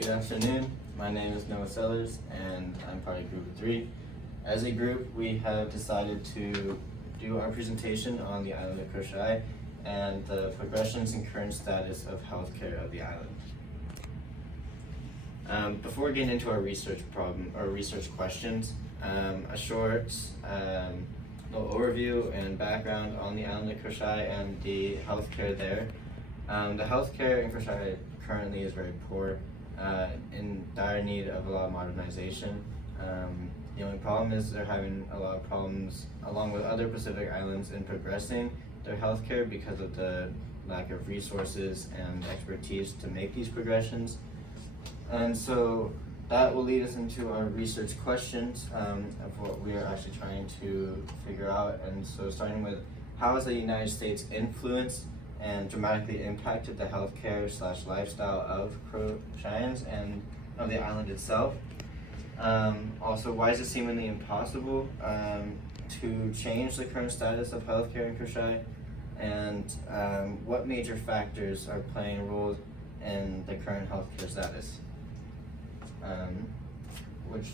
Good afternoon. My name is Noah Sellers, and I'm part of Group of 3. As a group, we have decided to do our presentation on the island of Kosrae and the progressions and current status of healthcare of the island. Before getting into our research questions, a short little overview and background on the island of Kosrae and the healthcare there. The healthcare in Kosrae currently is very poor, in dire need of a lot of modernization. The only problem is they're having a lot of problems, along with other Pacific islands, in progressing their healthcare because of the lack of resources and expertise to make these progressions. And so that will lead us into our research questions of what we are actually trying to figure out. And so starting with, how has the United States influenced and dramatically impacted the healthcare / lifestyle of Kosraeans and of the island itself? Also, why is it seemingly impossible to change the current status of healthcare in Kosrae? And what major factors are playing a role in the current healthcare status? Which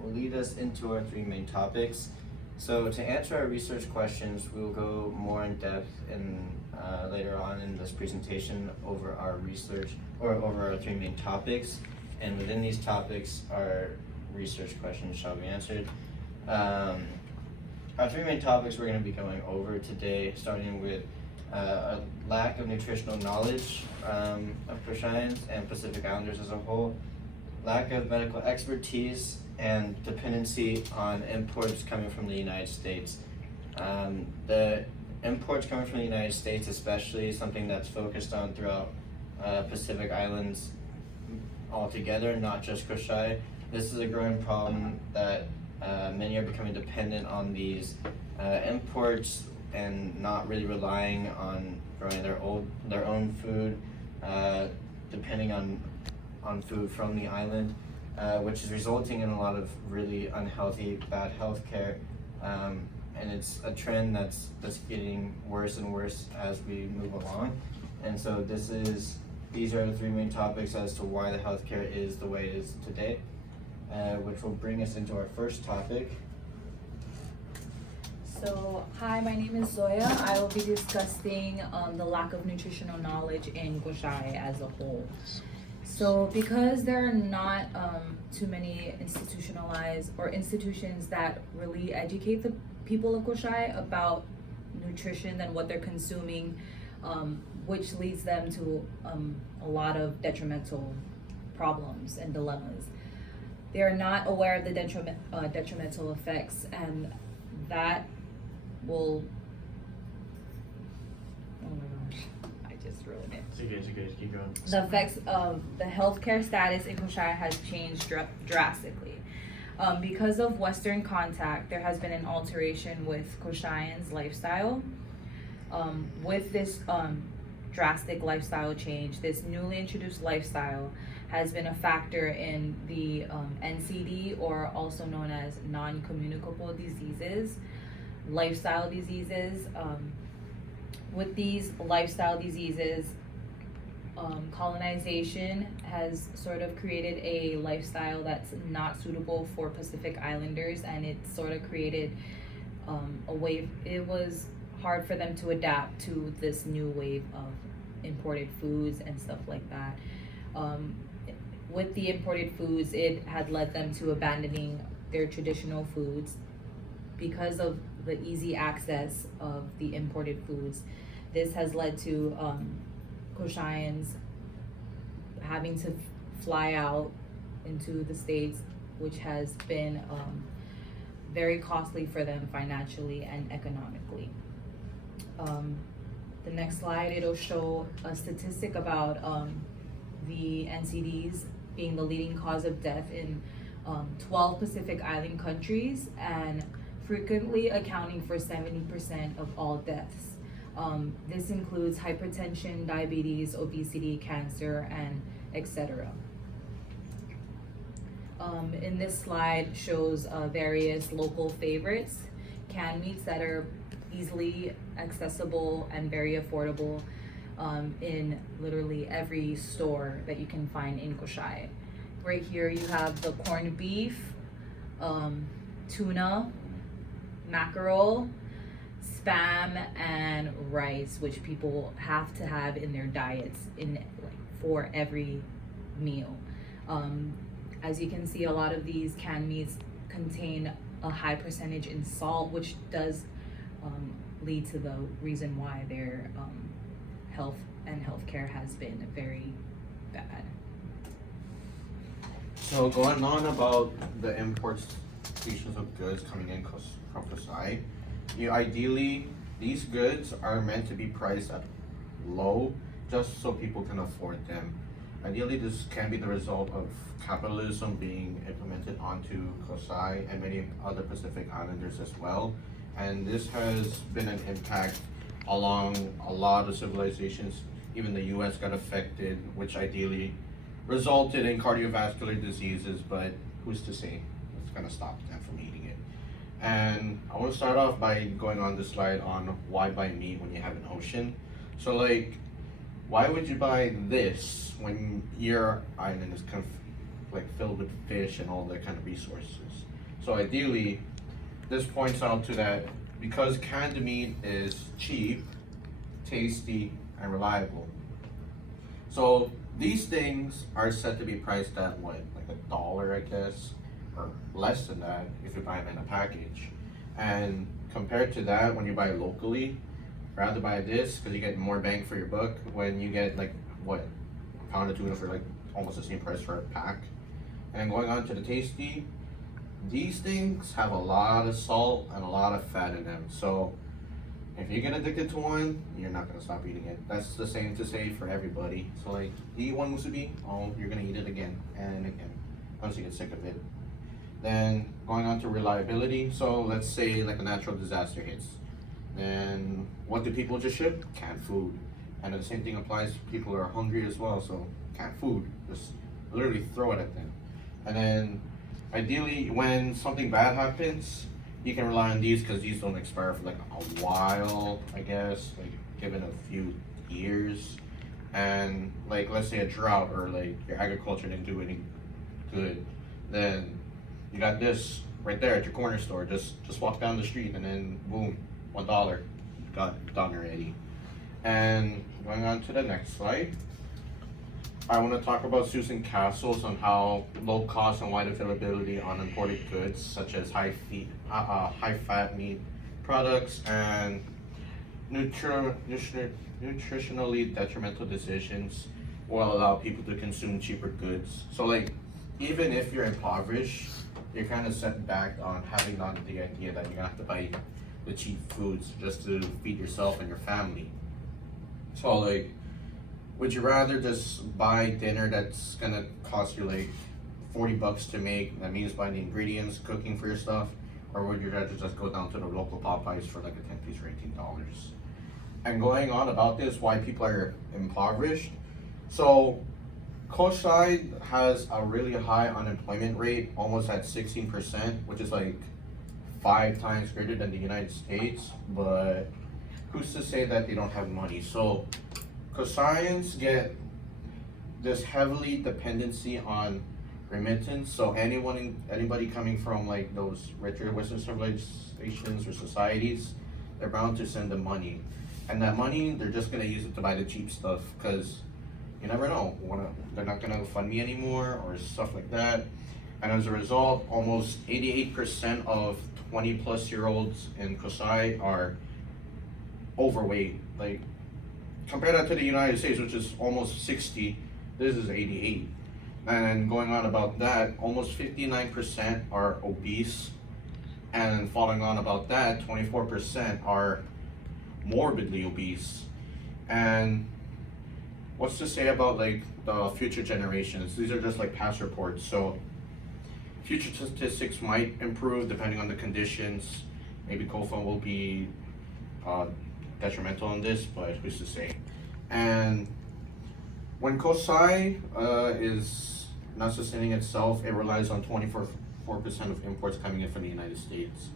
will lead us into our 3 main topics. So to answer our research questions, we will go more in depth later on in this presentation over our research, or over our 3 main topics. And within these topics, our research questions shall be answered. Our 3 main topics we're going to be going over today, starting with a lack of nutritional knowledge of Kosraeans and Pacific Islanders as a whole, lack of medical expertise, and dependency on imports coming from the United States. The imports coming from the United States, especially, something that's focused on throughout Pacific Islands altogether, not just Kosrae. This is a growing problem that many are becoming dependent on these imports and not really relying on growing their own food, depending on food from the island, which is resulting in a lot of really unhealthy, bad healthcare, and it's a trend that's getting worse and worse as we move along. And so these are the 3 main topics as to why the healthcare is the way it is today, which will bring us into our first topic. So, hi, my name is Zoya. I will be discussing the lack of nutritional knowledge in Kosrae as a whole. So because there are not too many institutionalized or institutions that really educate the people of Kosrae about nutrition and what they're consuming, which leads them to a lot of detrimental problems and dilemmas. They are not aware of the detrimental effects, and that will, oh my gosh, I just ruined it. It's okay, keep going. The effects of the healthcare status in Kosrae has changed drastically. Because of Western contact, there has been an alteration with Kosraeans' lifestyle. With this drastic lifestyle change, this newly introduced lifestyle has been a factor in the NCD, or also known as non-communicable diseases, lifestyle diseases. With these lifestyle diseases, colonization has sort of created a lifestyle that's not suitable for Pacific Islanders, and it sort of created a wave. It was hard for them to adapt to this new wave of imported foods and stuff like that. With the imported foods, it had led them to abandoning their traditional foods because of the easy access of the imported foods. This has led to Kosraeans having to fly out into the States, which has been very costly for them financially and economically. The next slide, it'll show a statistic about the NCDs being the leading cause of death in 12 Pacific Island countries, and frequently accounting for 70% of all deaths. This includes hypertension, diabetes, obesity, cancer, and etc. In this slide shows various local favorites, canned meats that are easily accessible and very affordable. in literally every store that you can find in Kosrae. Right here you have the corned beef, tuna, mackerel, spam, and rice, which people have to have in their diets for every meal. As you can see, a lot of these canned meats contain a high percentage in salt, which does lead to the reason why their health and healthcare has been very bad. So going on about the importations of goods coming in from Kosrae, ideally these goods are meant to be priced at low just so people can afford them. Ideally, this can be the result of capitalism being implemented onto Kosrae and many other Pacific Islanders as well. And this has been an impact along a lot of civilizations. Even the US got affected, which ideally resulted in cardiovascular diseases, but who's to say it's gonna stop them from eating it? And I want to start off by going on this slide on why buy meat when you have an ocean. So like, why would you buy this when your island is filled with fish and all that kind of resources? So ideally, this points out to that because canned meat is cheap, tasty, and reliable. So these things are said to be priced at what, like $1, I guess, or less than that if you buy them in a package. And compared to that, when you buy locally, rather buy this because you get more bang for your buck when you get like what, a pound of tuna for like almost the same price for a pack. And going on to the tasty, these things have a lot of salt and a lot of fat in them. So if you get addicted to one, you're not gonna stop eating it. That's the same to say for everybody. So like, you eat one musubi, oh, you're gonna eat it again and again once you get sick of it. Then going on to reliability. So let's say like a natural disaster hits. And what do people just ship? Canned food. And the same thing applies to people who are hungry as well. So canned food, just literally throw it at them. And then ideally when something bad happens, you can rely on these because these don't expire for like a while, I guess, like given a few years. And like, let's say a drought or like your agriculture didn't do any good, then you got this right there at your corner store. Just walk down the street and then boom, $1 got done already. And going on to the next slide, I want to talk about Susan Castles on how low cost and wide availability on imported goods such as high fat meat products and nutritionally detrimental decisions will allow people to consume cheaper goods. So like, even if you're impoverished, you're kind of set back on having on the idea that you're gonna have to buy the cheap foods just to feed yourself and your family. So like, would you rather just buy dinner that's gonna cost you like $40 to make, that means buying the ingredients, cooking for your stuff, or would you rather just go down to the local Popeyes for like a 10-piece for $18? And going on about this, why people are impoverished. So Kosrae has a really high unemployment rate, almost at 16%, which is like 5 times greater than the United States, but who's to say that they don't have money? So Kosraeans get this heavily dependency on remittance. So anybody coming from like those richer Western civilizations or societies, they're bound to send them money. And that money, they're just gonna use it to buy the cheap stuff because you never know, they're not gonna fund me anymore or stuff like that. And as a result, almost 88% of 20-plus-year-olds in Kosrae are overweight. Like, compare that to the United States, which is almost 60, this is 88. And going on about that, almost 59% are obese. And following on about that, 24% are morbidly obese. And what's to say about like the future generations? These are just like past reports. So future statistics might improve depending on the conditions. Maybe COFA will be detrimental on this, but who's to say? And when Kosrae is not sustaining itself, it relies on 24% of imports coming in from the United States.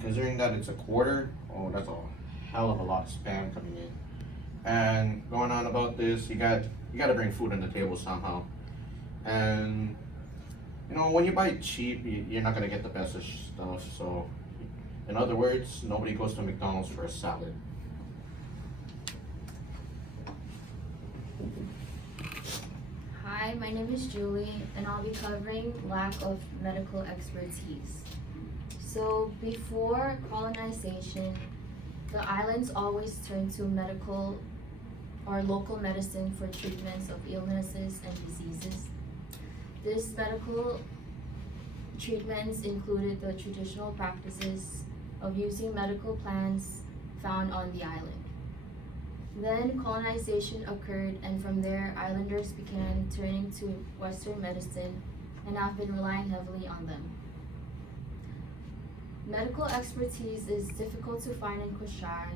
Considering that it's a quarter, oh, that's a hell of a lot of spam coming in. And going on about this, you got to bring food on the table somehow. And when you buy cheap, you're not gonna get the best of stuff. So, in other words, nobody goes to McDonald's for a salad. Hi, my name is Julie, and I'll be covering lack of medical expertise. So, before colonization, the islands always turned to medical or local medicine for treatments of illnesses and diseases. These medical treatments included the traditional practices of using medical plants found on the island. Then colonization occurred, and from there, islanders began turning to Western medicine and have been relying heavily on them. Medical expertise is difficult to find in Kosrae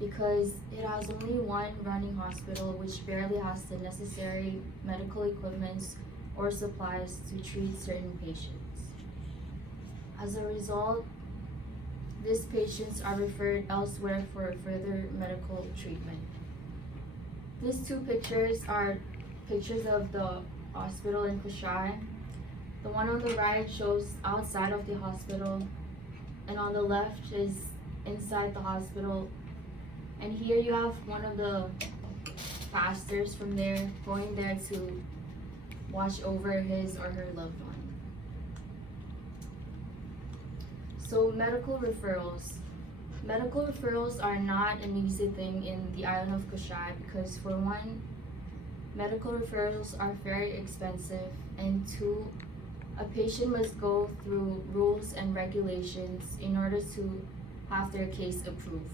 because it has only one running hospital which barely has the necessary medical equipment or supplies to treat certain patients. As a result, these patients are referred elsewhere for further medical treatment. These two pictures are pictures of the hospital in Kosrae. The one on the right shows outside of the hospital, and on the left is inside the hospital. And here you have one of the pastors from there going there to watch over his or her loved one. So medical referrals. Medical referrals are not an easy thing in the island of Kosrae because, for one, medical referrals are very expensive, and two, a patient must go through rules and regulations in order to have their case approved.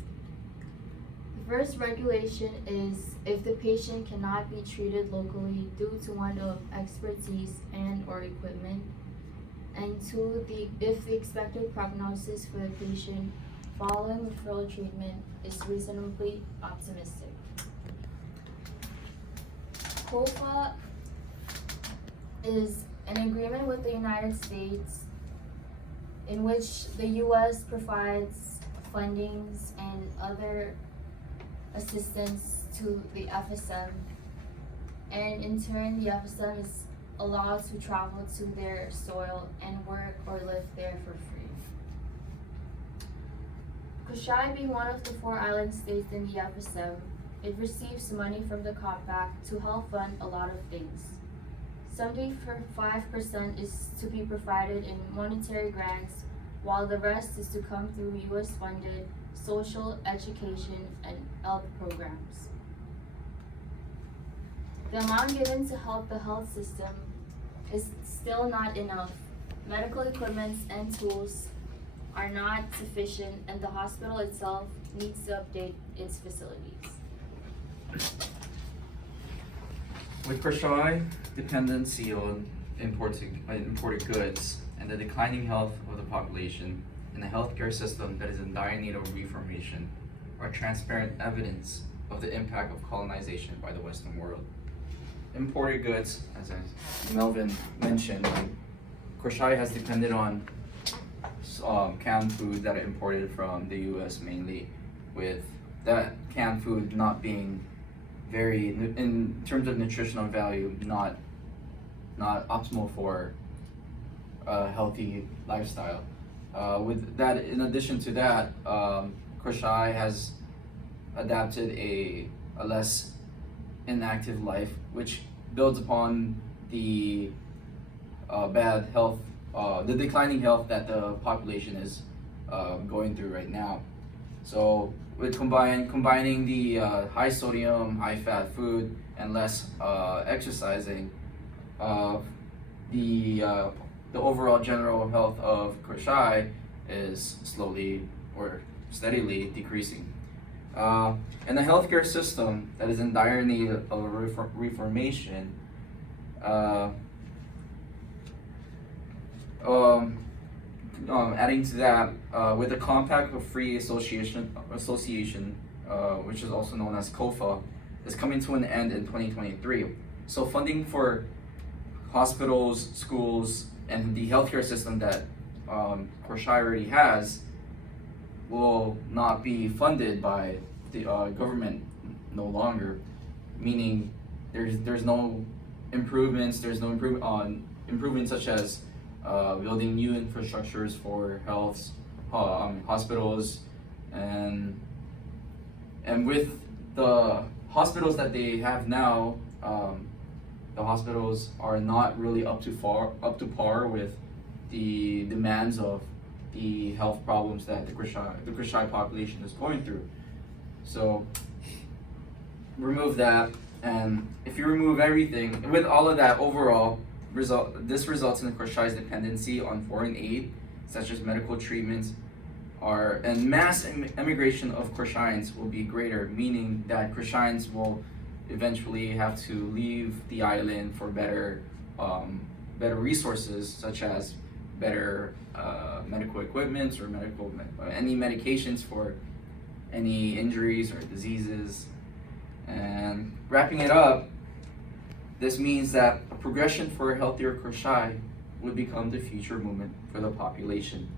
The first regulation is if the patient cannot be treated locally due to want of expertise and or equipment, and two, if the expected prognosis for the patient following referral treatment is reasonably optimistic. COFA is an agreement with the United States in which the U.S. provides fundings and other assistance to the FSM, and in turn the FSM is allowed to travel to their soil and work or live there for free. Kosrae being one of the 4 island states in the FSM, it receives money from the compact to help fund a lot of things. 75% is to be provided in monetary grants, while the rest is to come through US funded social, education, and health programs. The amount given to help the health system is still not enough. Medical equipment and tools are not sufficient, and the hospital itself needs to update its facilities. With Kosrae dependency on imported goods and the declining health of the population and a healthcare system that is in dire need of reformation are transparent evidence of the impact of colonization by the Western world. Imported goods, as Melvin mentioned, Kosrae has depended on canned food that are imported from the US mainly, with that canned food not being very, in terms of nutritional value, not optimal for a healthy lifestyle. With that, in addition to that, Kosrae has adapted a less inactive life, which builds upon the bad health, the declining health that the population is going through right now. So with combining the high sodium, high fat food and less exercising, the overall general health of Kosrae is slowly or steadily decreasing. And the healthcare system that is in dire need of reformation, adding to that, with the Compact of Free Association, which is also known as COFA, is coming to an end in 2023. So funding for hospitals, schools, and the healthcare system that Kosrae already has will not be funded by the government no longer, meaning there's no improvements, there's no improvements such as building new infrastructures for hospitals, and with the hospitals that they have now, the hospitals are not really up to par with the demands of the health problems that the Kosrae population is going through. So remove that, and if you remove everything, with all of that overall, this results in the Kosrae's dependency on foreign aid, such as medical treatments, and mass immigration of Kosraeans will be greater, meaning that Kosraeans will eventually have to leave the island for better resources, such as better medical equipment or any medications for any injuries or diseases. And wrapping it up, this means that a progression for a healthier Kosrae would become the future movement for the population.